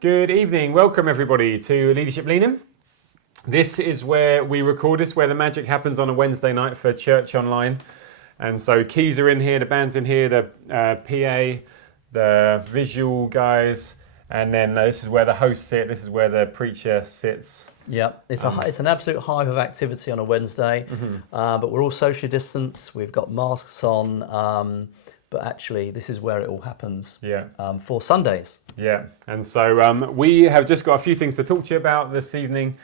Good evening. Welcome everybody to Leadership Leaning. This is where we record this, where the magic happens on a Wednesday night for Church Online. And so keys are in here, the band's in here, the PA, the visual guys, and then this is where the hosts sit, this is where the preacher sits. Yeah, it's an absolute hive of activity on a Wednesday, but we're all socially distanced, we've got masks on, but actually this is where it all happens for Sundays. Yeah, and so we have just got a few things to talk to you about this evening.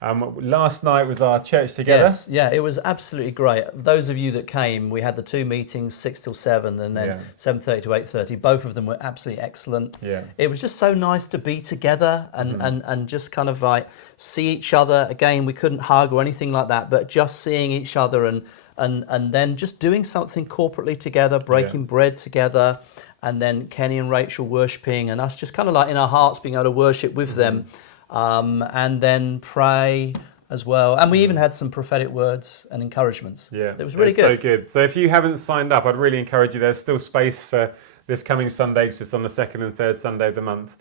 Last night was our church together. Yes, yeah, it was absolutely great. Those of you that came, we had the two meetings, 6 till 7, and then 7:30 to 8:30. Both of them were absolutely excellent. Yeah. It was just so nice to be together and just kind of like see each other. Again, we couldn't hug or anything like that, but just seeing each other and then just doing something corporately together, breaking bread together, and then Kenny and Rachel worshipping, and us just kind of like in our hearts being able to worship with them. And then pray as well. And we even had some prophetic words and encouragements. Yeah, it was really So good. good. So if you haven't signed up, I'd really encourage you. There's still space for this coming Sunday, because it's on the second and third Sunday of the month.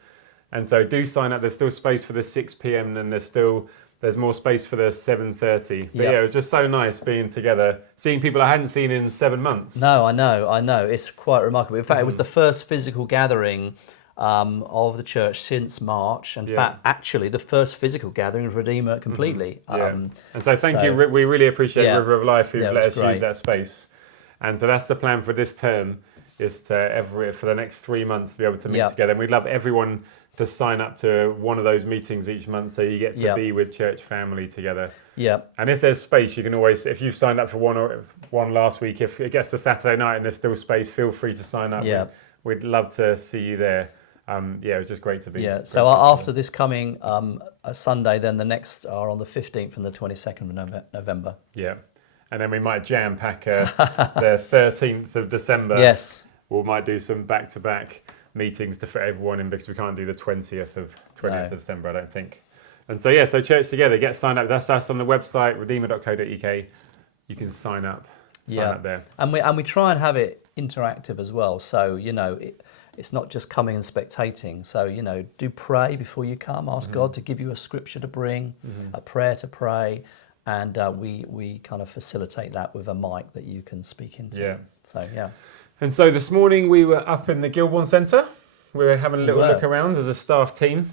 And so do sign up. There's still space for the 6 p.m. and there's more space for the 7:30. But yeah, it was just so nice being together, seeing people I hadn't seen in 7 months. No, I know. It's quite remarkable. In fact, it was the first physical gathering of the church since March. In fact, actually, the first physical gathering of Redeemer completely. And so thank you. We really appreciate River of Life who let us great. use that space. And so that's the plan for this term, is to for the next 3 months to be able to meet together. And we'd love everyone to sign up to one of those meetings each month, so you get to be with church family together. Yeah. And if there's space, you can always, if you've signed up for one last week, if it gets to Saturday night and there's still space, feel free to sign up. Yeah. We'd love to see you there. It was just great to be. Yeah. So after this coming Sunday, then the next are on the 15th and the 22nd of November. Yeah. And then we might jam pack the 13th of December. Yes. We might do some back-to-back meetings to fit everyone in, because we can't do the 20th of December, I don't think. And so so church together, get signed up. That's us on the website, redeemer.co.uk. You can sign up there. And we try and have it interactive as well. So it's not just coming and spectating. So do pray before you come. Ask God to give you a scripture to bring, a prayer to pray, and we kind of facilitate that with a mic that you can speak into. Yeah. So And so this morning we were up in the Gilbourne Centre. We were having a little look around as a staff team.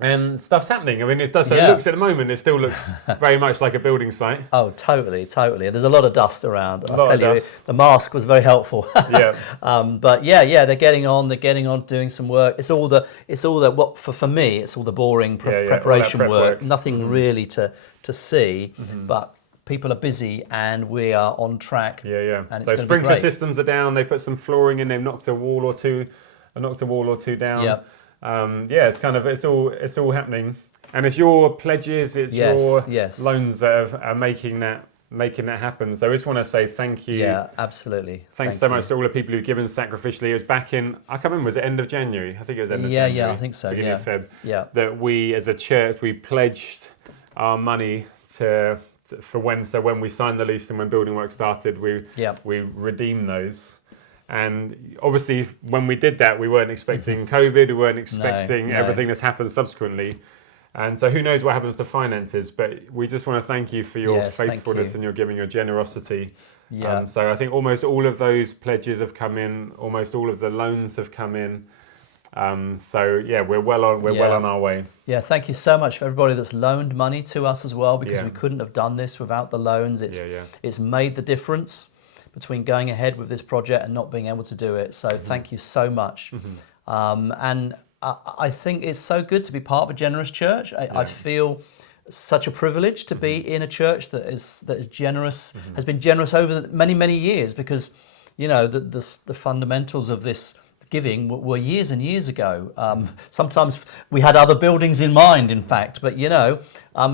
And stuff's happening. I mean, it does. So it looks at the moment, it still looks very much like a building site. Oh, totally. There's a lot of dust around. I tell you, the mask was very helpful. Yeah. But they're getting on, doing some work. It's all the what for me, it's all the boring preparation work. Nothing really to see, but people are busy and we are on track. Yeah. And so sprinkler systems are down. They put some flooring in. They've knocked a wall or two down. Yeah. It's all happening, and it's your pledges, it's your loans that are making that happen. So I just want to say thank you. Yeah, absolutely. Thanks so much to all the people who've given sacrificially. It was back in, I can't remember, was it end of January? I think it was end of January. Yeah, I think so. Beginning of Feb. Yeah. That we as a church, we pledged our money when we signed the lease and when building work started, we redeemed those. And obviously, when we did that, we weren't expecting COVID, we weren't expecting everything that's happened subsequently. And so who knows what happens to finances, but we just want to thank you for your faithfulness and your giving, your generosity. Yeah. So I think almost all of those pledges have come in, almost all of the loans have come in. We're well on our way. Yeah, thank you so much for everybody that's loaned money to us as well, because we couldn't have done this without the loans. It's made the difference between going ahead with this project and not being able to do it. So thank you so much. And I think it's so good to be part of a generous church. I feel such a privilege to be in a church that is generous, has been generous over many, many years, because the fundamentals of this giving were years and years ago. Sometimes we had other buildings in mind, in fact, but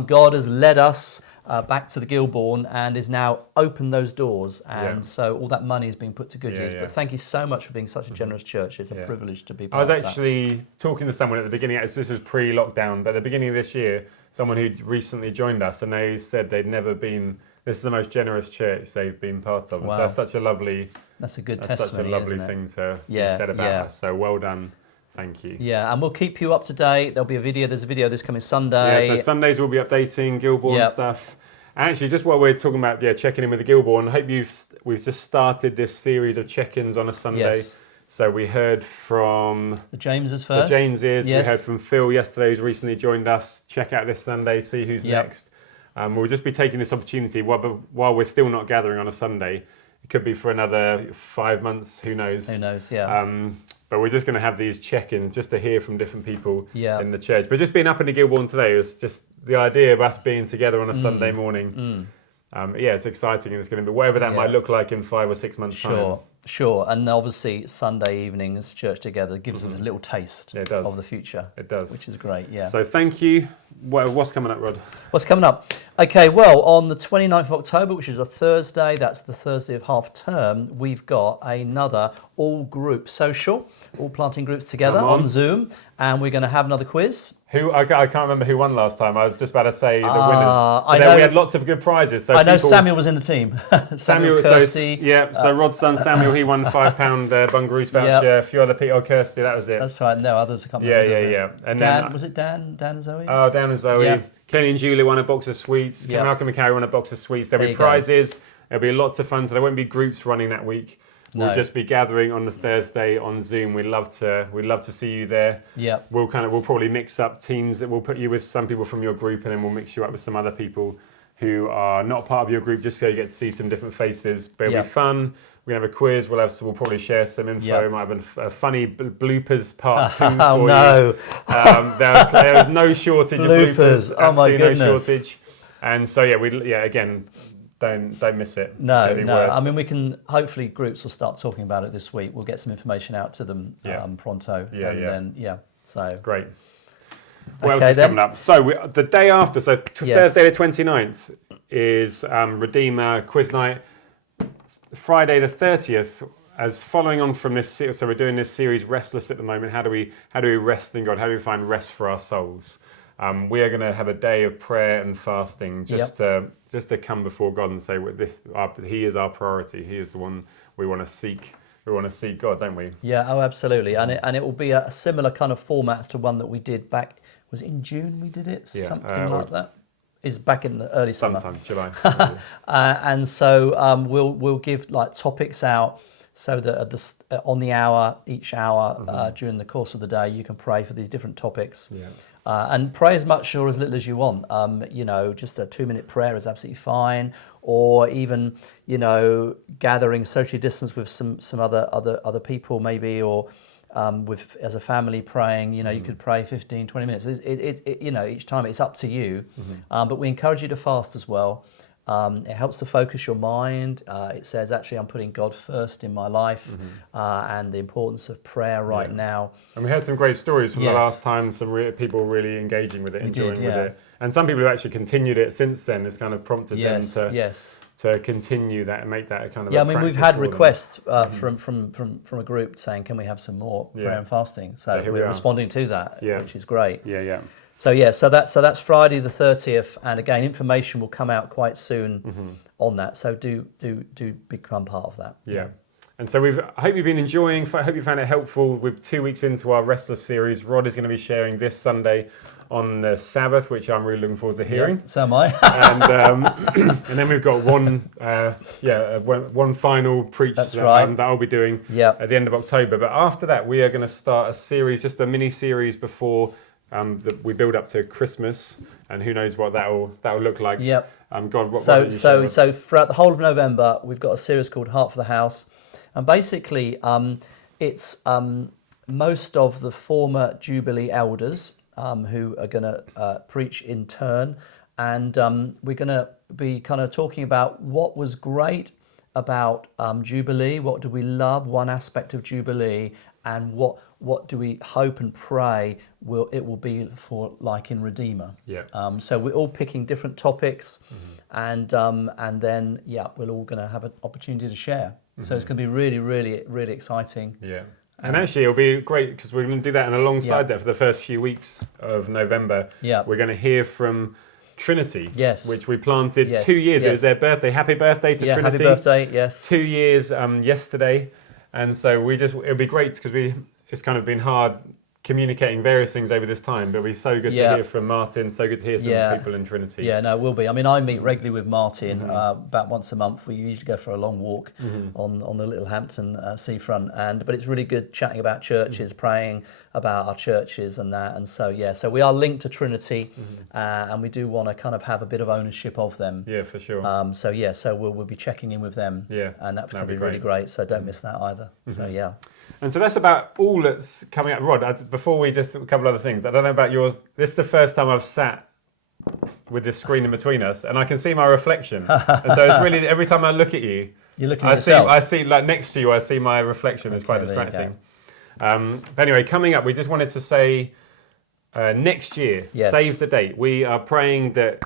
God has led us back to the Gilbourne and is now opened those doors, and so all that money is being put to good use. But thank you so much for being such a generous church. It's a privilege to be part of that. I was actually talking to someone at the beginning, this was pre-lockdown, but at the beginning of this year, someone who'd recently joined us, and they said they'd never been, this is the most generous church they've been part of. Wow. So that's such a lovely, that's a good testimony, such a lovely isn't it? thing to be said about us. So well done Thank you. Yeah, and we'll keep you up to date. There'll be a video. There's a video this coming Sunday. Yeah, so Sundays we'll be updating Gilbourne stuff. And actually, just while we're talking about checking in with the Gilbourne, I hope we've just started this series of check-ins on a Sunday. Yes. So we heard from the Jameses first. The Jameses. Yes. We heard from Phil yesterday, who's recently joined us. Check out this Sunday, see who's next. We'll just be taking this opportunity while we're still not gathering on a Sunday. It could be for another 5 months. Who knows? Who knows? Yeah. But we're just going to have these check-ins just to hear from different people in the church. But just being up in the Gilbourne today was just the idea of us being together on a Sunday morning. It's exciting, and it's going to be whatever that might look like in 5 or 6 months' time. Sure. And obviously Sunday evenings, church together, gives us a little taste of the future. It does. Which is great, yeah. So thank you. Well, what's coming up, Rod? What's coming up? Okay, well, on the 29th of October, which is a Thursday, that's the Thursday of half term, we've got another all-group social, all planting groups together on Zoom, and we're going to have another quiz. I can't remember who won last time. I was just about to say the winners. We had lots of good prizes. So I know Samuel was in the team. Samuel Kirsty. So Rod's son Samuel, he won £5 Bungaroos voucher. A few other people. Kirsty, that was it. That's right. No others. I can't remember. Yeah. And Dan, was it Dan? Dan and Zoe? Oh, Dan and Zoe. Yeah. Kenny and Julie won a box of sweets. Malcolm and Carrie won a box of sweets. There'll be prizes. There'll be lots of fun. So there won't be groups running that week. We'll just be gathering on the Thursday on Zoom. We'd love to see you there. Yeah. We'll probably mix up teams. That we'll put you with some people from your group, and then we'll mix you up with some other people who are not part of your group, just so you get to see some different faces. But it'll be fun. We're gonna have a quiz. We'll probably share some info. Might have a funny bloopers part 2 for you. There was no shortage of bloopers. Oh my goodness. No shortage. And so again. Don't miss it. No. I mean, we can hopefully groups will start talking about it this week. We'll get some information out to them pronto. So great. What else is coming up? So the day after, Thursday the 29th is Redeemer quiz night. Friday the 30th, as following on from this. So we're doing this series, Restless at the moment. How do we rest in God? How do we find rest for our souls? We are going to have a day of prayer and fasting, just to come before God and say, He is our priority. He is the one we want to seek. We want to seek God, don't we? Yeah, absolutely. And it will be a similar kind of format to one that we did back. Was it in June we did it? Something like that. Is back in the early summer. Sometime July. And so we'll give like topics out, so that on the hour, each hour during the course of the day, you can pray for these different topics. Yeah. And pray as much or as little as you want. Just a 2-minute prayer is absolutely fine. Or even, gathering socially distanced with some other people maybe, or as a family praying. You could pray 15, 20 minutes. Each time it's up to you. But we encourage you to fast as well. It helps to focus your mind. It says, actually, I'm putting God first in my life, and the importance of prayer right now. And we heard some great stories from the last time, some people really engaging with it, enjoying with it. And some people who actually continued it since then has kind of prompted them to continue that and make that a kind of I mean, we've had requests from a group saying, can we have some more prayer and fasting? So we're responding to that, which is great. So that's Friday the 30th, and again, information will come out quite soon on that. So do become part of that. Yeah. And so I hope you've been enjoying. I hope you found it helpful. We're 2 weeks into our Restless series. Rod is going to be sharing this Sunday on the Sabbath, which I'm really looking forward to hearing. So am I. And then we've got one final preach that I'll be doing at the end of October. But after that, we are going to start a series, just a mini series before we build up to Christmas, and who knows what that'll look like. Yep. God, so throughout the whole of November, we've got a series called Heart for the House, and basically, it's most of the former Jubilee elders who are going to preach in turn, and we're going to be kind of talking about what was great about Jubilee, what do we love, one aspect of Jubilee, and what do we hope and pray it will be for like in Redeemer. So we're all picking different topics, and then we're all going to have an opportunity to share. So it's going to be really, really, really exciting. And actually, it'll be great because we're going to do that, and alongside that, for the first few weeks of November, we're going to hear from Trinity, which we planted 2 years. It was their birthday. Happy birthday to Trinity! Happy birthday! Yes. 2 years yesterday, and so it'll be great because it's kind of been hard communicating various things over this time, but it'll be so good to hear from Martin, so good to hear some people in Trinity. Yeah, no, it will be. I mean, I meet regularly with Martin about once a month. We usually go for a long walk on the Littlehampton seafront, but it's really good chatting about churches, praying about our churches and that. And so, so we are linked to Trinity, and we do want to kind of have a bit of ownership of them. Yeah, for sure. So we'll be checking in with them. Yeah, and that's going to be really great. So don't miss that either. So yeah. And so that's about all that's coming up. Rod, before we just, a couple other things. I don't know about yours. This is the first time I've sat with this screen in between us, and I can see my reflection. And so it's really, every time I look at you, you're looking at yourself. I see, like next to you, I see my reflection. It's quite distracting. But anyway, coming up, we just wanted to say next year, save the date. We are praying that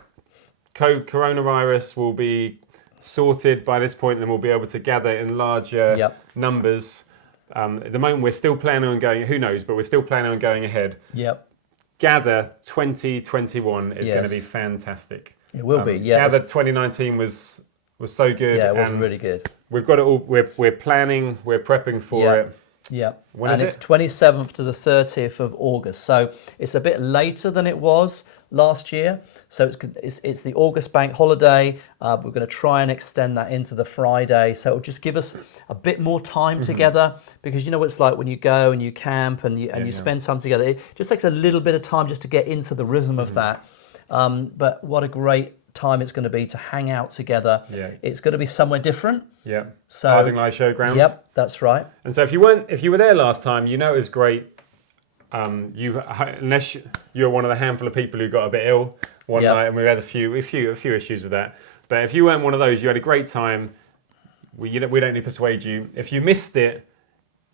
coronavirus will be sorted by this point, and we'll be able to gather in larger numbers. At the moment, we're still planning on going, who knows, but we're still planning on going ahead. Gather 2021 is going to be fantastic. It will be, yeah. Gather 2019 was so good. Yeah, it was really good. We've got it all, we're planning, we're prepping for it. Yeah, when and is it's 27th to the 30th of August. So it's a bit later than it was last year. So it's the August bank holiday. We're going to try and extend that into the Friday. So it'll just give us a bit more time together, because you know what it's like when you go and you camp and you spend time together. It just takes a little bit of time just to get into the rhythm of that. But what a great time it's going to be to hang out together. It's going to be somewhere different. So Ardingly Showground. Yep, that's right. And so if you were there last time, you know it was great. Unless you're one of the handful of people who got a bit ill one night, and we had a few issues with that. But if you weren't one of those, you had a great time. We don't need to persuade you. If you missed it,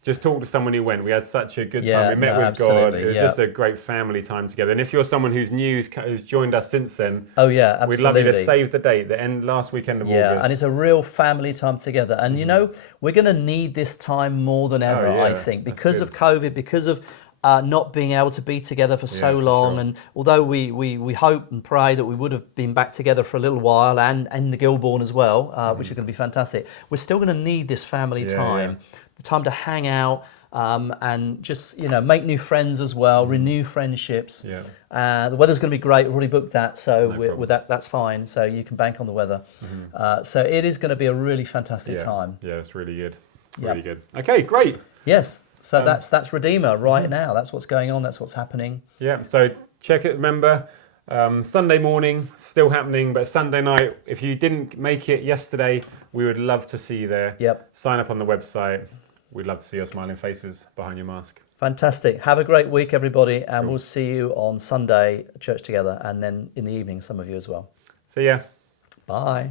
just talk to someone who went. We had such a good time. We met with God. It was just a great family time together. And if you're someone who's new, who's joined us since then, absolutely. We'd love you to save the date, last weekend of August. Yeah, and it's a real family time together. And you know, we're going to need this time more than ever, I think, because of COVID, because of not being able to be together for so long. And although we hope and pray that we would have been back together for a little while, and the Gilbourne as well, which is going to be fantastic, we're still going to need this family time, the time to hang out, and just make new friends as well, renew friendships. The weather's going to be great. We've already booked that, so with that's fine. So you can bank on the weather. So it is going to be a really fantastic time. Yeah, it's really good. Really good. Okay, great. Yes. So that's Redeemer right now. That's what's going on. That's what's happening. Yeah. So check it. Remember, Sunday morning still happening, but Sunday night. If you didn't make it yesterday, we would love to see you there. Sign up on the website. We'd love to see your smiling faces behind your mask. Fantastic. Have a great week, everybody, and we'll see you on Sunday, church together, and then in the evening, some of you as well. See ya. Bye.